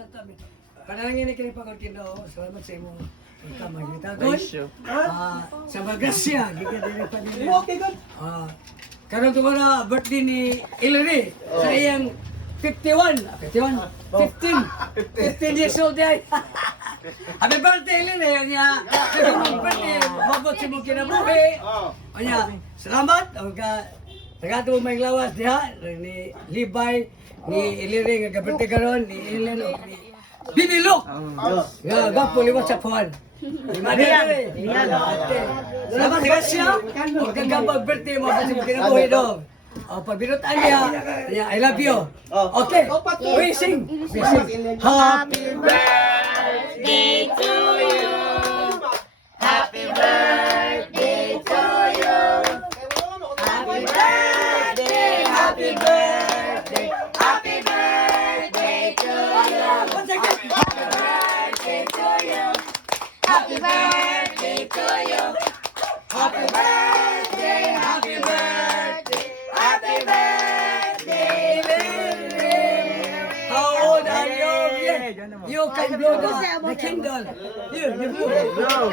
sa tabi. Panalangin kayo pagkakino. Salamat sa imo. Kamay kita good. Sa Magasya, gikan din pa din. Okay, good. Karon ko na birthday ni Hillary sa iyang 15 years old ay. Happy birthday Hillary niya. Birthday, mabot si mong kinabuhi. Anya, salamat og tagato may lawas diha ni Libay ni Hillary nga birthday karon ni Ellen og ni Binilok. Ya, gapo liwas sa puan. Salamat siya. Huwag kang gabag birthday mo kasi mo kinabuhi dong. Pagbirutan niya, I love you. Okay, we sing. Happy birthday to you. Happy birthday to you. Happy birthday, happy birthday, happy birthday to you. Once again, happy birthday to you. Happy birthday to you. Happy birthday, happy birthday, happy birthday, baby. How old are you? You can blow the candle. You blow.